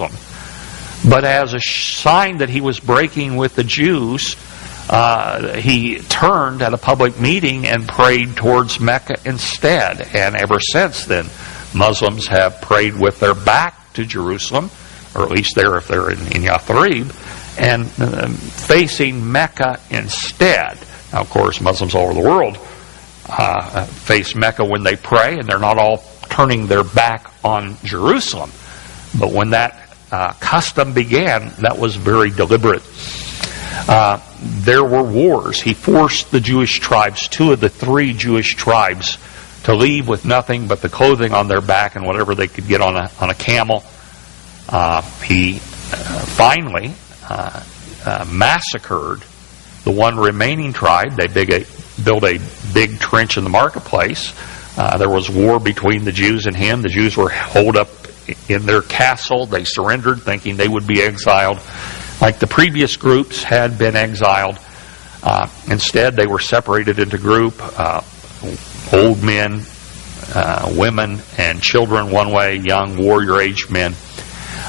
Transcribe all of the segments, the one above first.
Jerusalem. But as a sign that he was breaking with the Jews, he turned at a public meeting and prayed towards Mecca instead. And ever since then, Muslims have prayed with their back to Jerusalem, or at least there if they're in Yathrib, and facing Mecca instead. Now, of course, Muslims all over the world face Mecca when they pray, and they're not all turning their back on Jerusalem. But when that custom began, that was very deliberate. There were wars. He forced the Jewish tribes, 2 of the 3 Jewish tribes, to leave with nothing but the clothing on their back and whatever they could get on a camel. He finally massacred the one remaining tribe. They built a big trench in the marketplace. There was war between the Jews and him. The Jews were holed up in their castle. They surrendered, thinking they would be exiled like the previous groups had been exiled. Instead, they were separated into group, old men, women, and children one way, young warrior-aged men,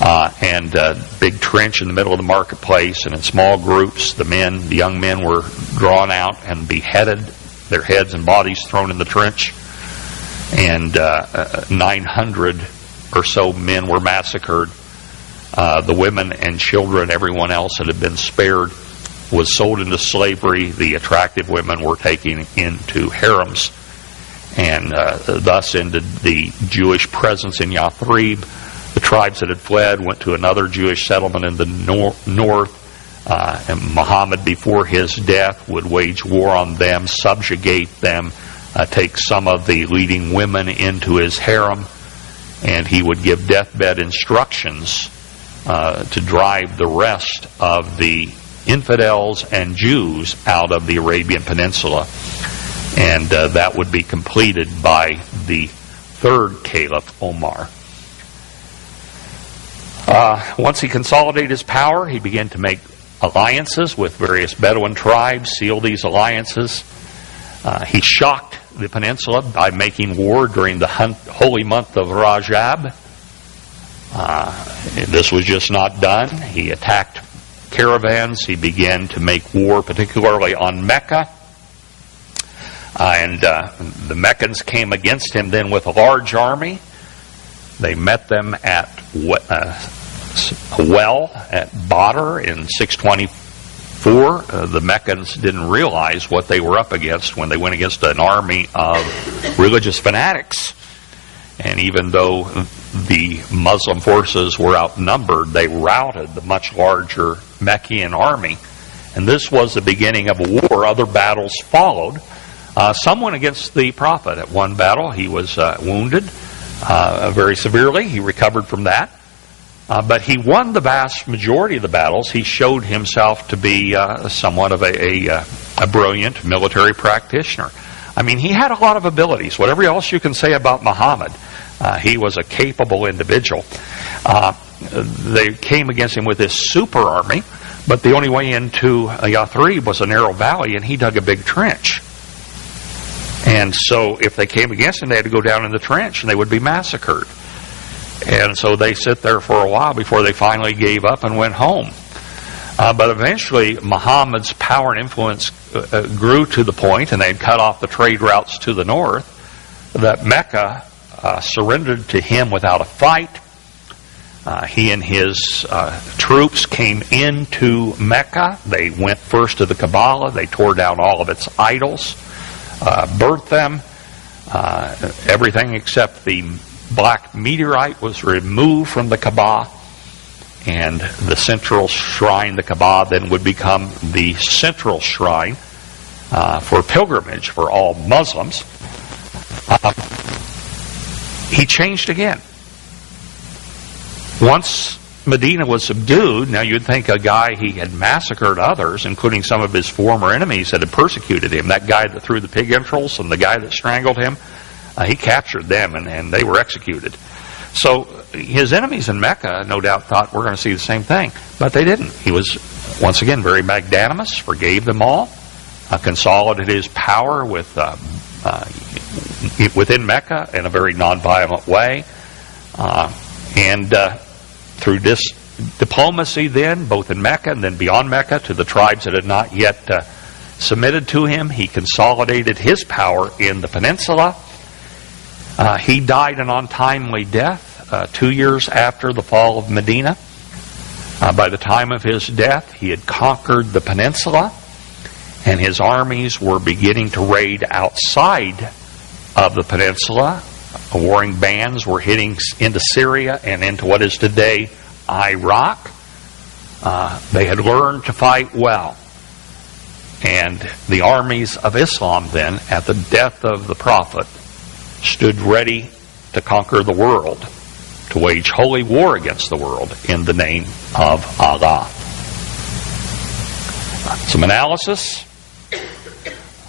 and a big trench in the middle of the marketplace. And in small groups, the young men were drawn out and beheaded, their heads and bodies thrown in the trench. And 900 or so men were massacred. The women and children, everyone else that had been spared, was sold into slavery. The attractive women were taken into harems. And thus ended the Jewish presence in Yathrib. The tribes that had fled went to another Jewish settlement in the north. And Muhammad, before his death, would wage war on them, subjugate them, take some of the leading women into his harem, and he would give deathbed instructions to drive the rest of the infidels and Jews out of the Arabian Peninsula. And that would be completed by the 3rd Caliph, Omar. Once he consolidated his power, he began to make alliances with various Bedouin tribes, seal these alliances. He shocked the peninsula by making war during the holy month of Rajab. This was just not done. He attacked caravans. He began to make war, particularly on Mecca. And the Meccans came against him then with a large army. They met them at a well at Badr in 624. The Meccans didn't realize what they were up against when they went against an army of religious fanatics. And even though the Muslim forces were outnumbered, they routed the much larger Meccan army. And this was the beginning of a war. Other battles followed. Some went against the Prophet. At one battle, he was wounded very severely. He recovered from that. But he won the vast majority of the battles. He showed himself to be somewhat of a brilliant military practitioner. I mean, he had a lot of abilities. Whatever else you can say about Muhammad, he was a capable individual. They came against him with this super army, but the only way into Yathrib was a narrow valley, and he dug a big trench. And so if they came against him, they had to go down in the trench, and they would be massacred. And so they sit there for a while before they finally gave up and went home. But eventually, Muhammad's power and influence grew to the point, and they had cut off the trade routes to the north, that Mecca surrendered to him without a fight. He and his troops came into Mecca. They went first to the Kaaba. They tore down all of its idols, burnt them. Everything except the black meteorite was removed from the Kaaba, and the central shrine, the Kaaba, then would become the central shrine for pilgrimage for all Muslims. He changed again. Once Medina was subdued, now you'd think a guy, he had massacred others, including some of his former enemies that had persecuted him. That guy that threw the pig entrails and the guy that strangled him, he captured them and they were executed. So his enemies in Mecca, no doubt, thought we're going to see the same thing. But they didn't. He was, once again, very magnanimous, forgave them all, consolidated his power within Mecca in a very nonviolent way. And through diplomacy then, both in Mecca and then beyond Mecca, to the tribes that had not yet submitted to him. He consolidated his power in the peninsula. He died an untimely death 2 years after the fall of Medina. By the time of his death, he had conquered the peninsula, and his armies were beginning to raid outside of the peninsula. Warring bands were hitting into Syria and into what is today Iraq. They had learned to fight well. And the armies of Islam then, at the death of the Prophet, stood ready to conquer the world, to wage holy war against the world in the name of Allah. Some analysis.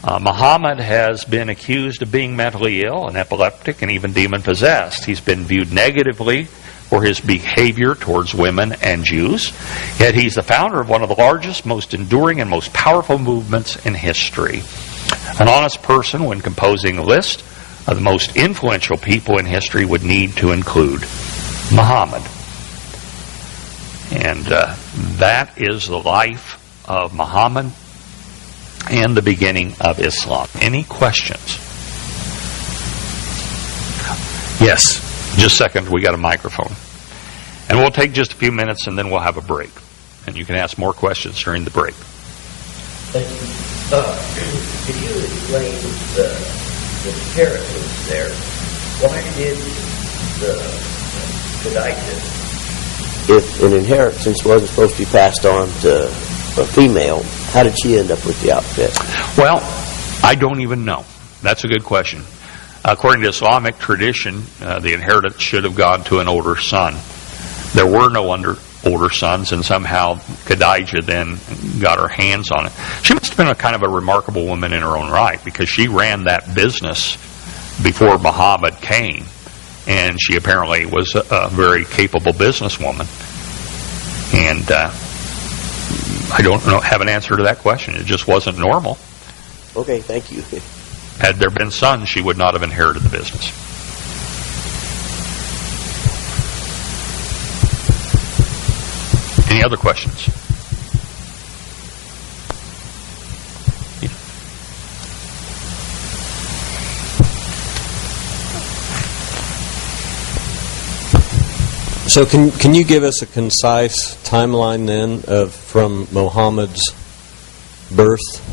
Muhammad has been accused of being mentally ill and epileptic and even demon-possessed. He's been viewed negatively for his behavior towards women and Jews. Yet he's the founder of one of the largest, most enduring, and most powerful movements in history. An honest person, when composing a list of the most influential people in history, would need to include Muhammad. And that is the life of Muhammad and the beginning of Islam. Any questions? Yes. Just a second, we got a microphone. And we'll take just a few minutes and then we'll have a break. And you can ask more questions during the break. Thank you. Could you explain the inheritance there? Why did the Khadijah, if an inheritance wasn't supposed to be passed on to a female, how did she end up with the outfit? Well, I don't even know. That's a good question. According to Islamic tradition, the inheritance should have gone to an older son. There were no older sons, and somehow Khadijah then got her hands on it. She must have been a kind of a remarkable woman in her own right, because she ran that business before Muhammad came, and she apparently was a very capable businesswoman. And I don't have an answer to that question. It just wasn't normal. Okay, thank you. Had there been sons, she would not have inherited the business. Any other questions? Yeah. So can you give us a concise timeline then of from Muhammad's birth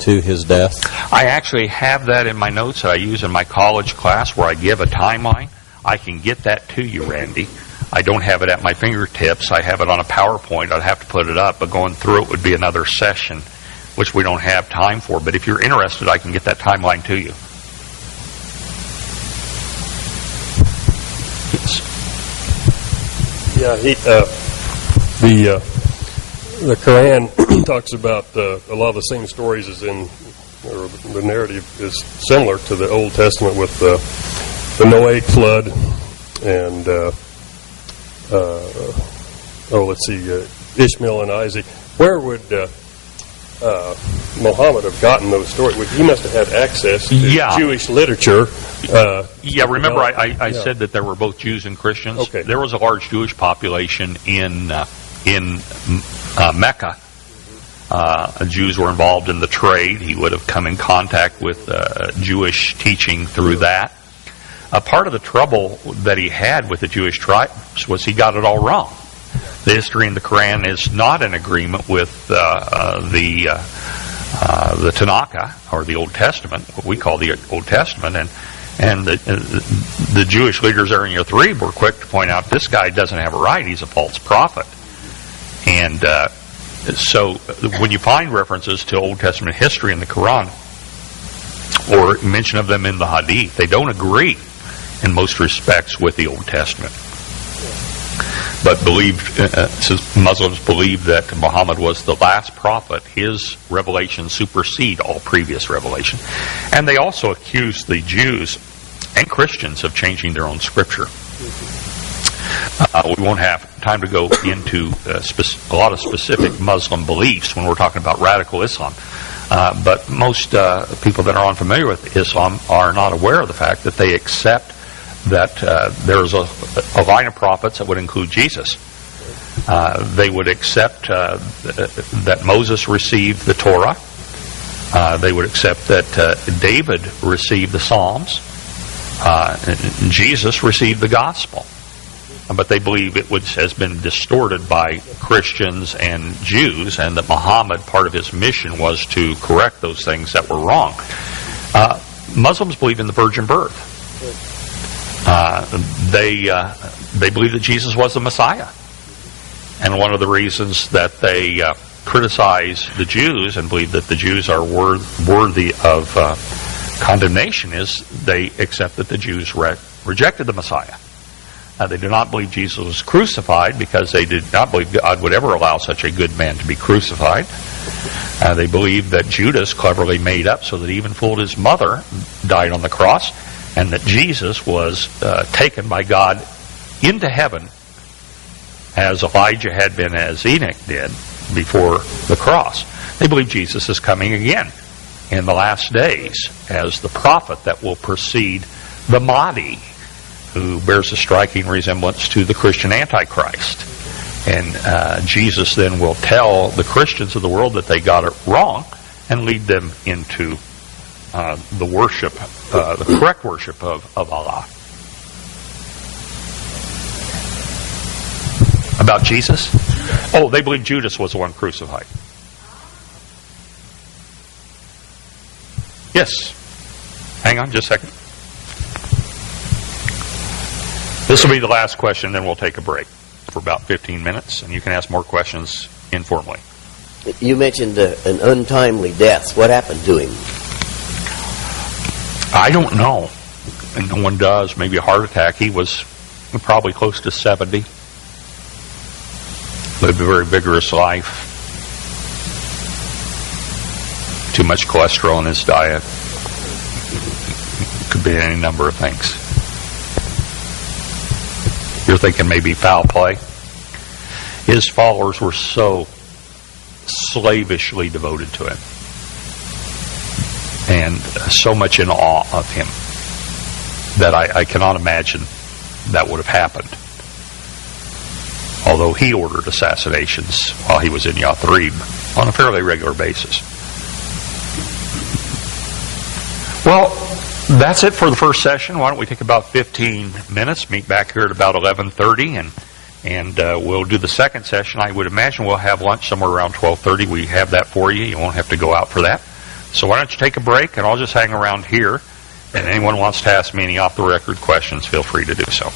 to his death? I actually have that in my notes that I use in my college class where I give a timeline. I can get that to you, Randy. I don't have it at my fingertips. I have it on a PowerPoint. I'd have to put it up, but going through it would be another session, which we don't have time for. But if you're interested, I can get that timeline to you. Yes. Yeah, the Quran talks about a lot of the same stories as in, or the narrative is similar to the Old Testament with the Noahic flood and Ishmael and Isaac. Where would Muhammad have gotten those stories? He must have had access to Jewish literature. Remember I said that there were both Jews and Christians. Okay. There was a large Jewish population in Mecca. Jews were involved in the trade. He would have come in contact with Jewish teaching through that. Part of the trouble that he had with the Jewish tribes was he got it all wrong. The history in the Quran is not in agreement with the Tanakh, or the Old Testament, what we call the Old Testament, and the Jewish leaders there in Yathrib were quick to point out this guy doesn't have it right. He's a false prophet. And so when you find references to Old Testament history in the Quran or mention of them in the Hadith, they don't agree in most respects with the Old Testament. But Muslims believe that Muhammad was the last prophet. His revelation supersede all previous revelation. And they also accuse the Jews and Christians of changing their own scripture. We won't have time to go into a lot of specific Muslim beliefs when we're talking about radical Islam. But most people that are unfamiliar with Islam are not aware of the fact that they accept that there's a line of prophets that would include Jesus. They would accept that Moses received the Torah. They would accept that David received the Psalms. Jesus received the gospel. But they believe it has been distorted by Christians and Jews, and that Muhammad, part of his mission was to correct those things that were wrong. Muslims believe in the virgin birth. They believe that Jesus was the Messiah. And one of the reasons that they criticize the Jews and believe that the Jews are worthy of condemnation is they accept that the Jews rejected the Messiah. They do not believe Jesus was crucified because they did not believe God would ever allow such a good man to be crucified. They believe that Judas cleverly made up so that he even fooled his mother, died on the cross, and that Jesus was taken by God into heaven as Elijah had been, as Enoch did, before the cross. They believe Jesus is coming again in the last days as the prophet that will precede the Mahdi, who bears a striking resemblance to the Christian Antichrist. And Jesus then will tell the Christians of the world that they got it wrong and lead them into the worship, the correct worship of Allah. About Jesus? Oh, they believe Judas was the one crucified. Yes. Hang on just a second. This will be the last question, then we'll take a break for about 15 minutes, and you can ask more questions informally. You mentioned an untimely death. What happened to him? I don't know. And no one does. Maybe a heart attack. He was probably close to 70. Lived a very vigorous life. Too much cholesterol in his diet. Could be any number of things. You're thinking maybe foul play. His followers were so slavishly devoted to him and so much in awe of him that I cannot imagine that would have happened. Although he ordered assassinations while he was in Yathrib on a fairly regular basis. Well, that's it for the first session. Why don't we take about 15 minutes, meet back here at about 11:30, and we'll do the second session. I would imagine we'll have lunch somewhere around 12:30. We have that for you. You won't have to go out for that. So why don't you take a break, and I'll just hang around here. And anyone wants to ask me any off-the-record questions, feel free to do so.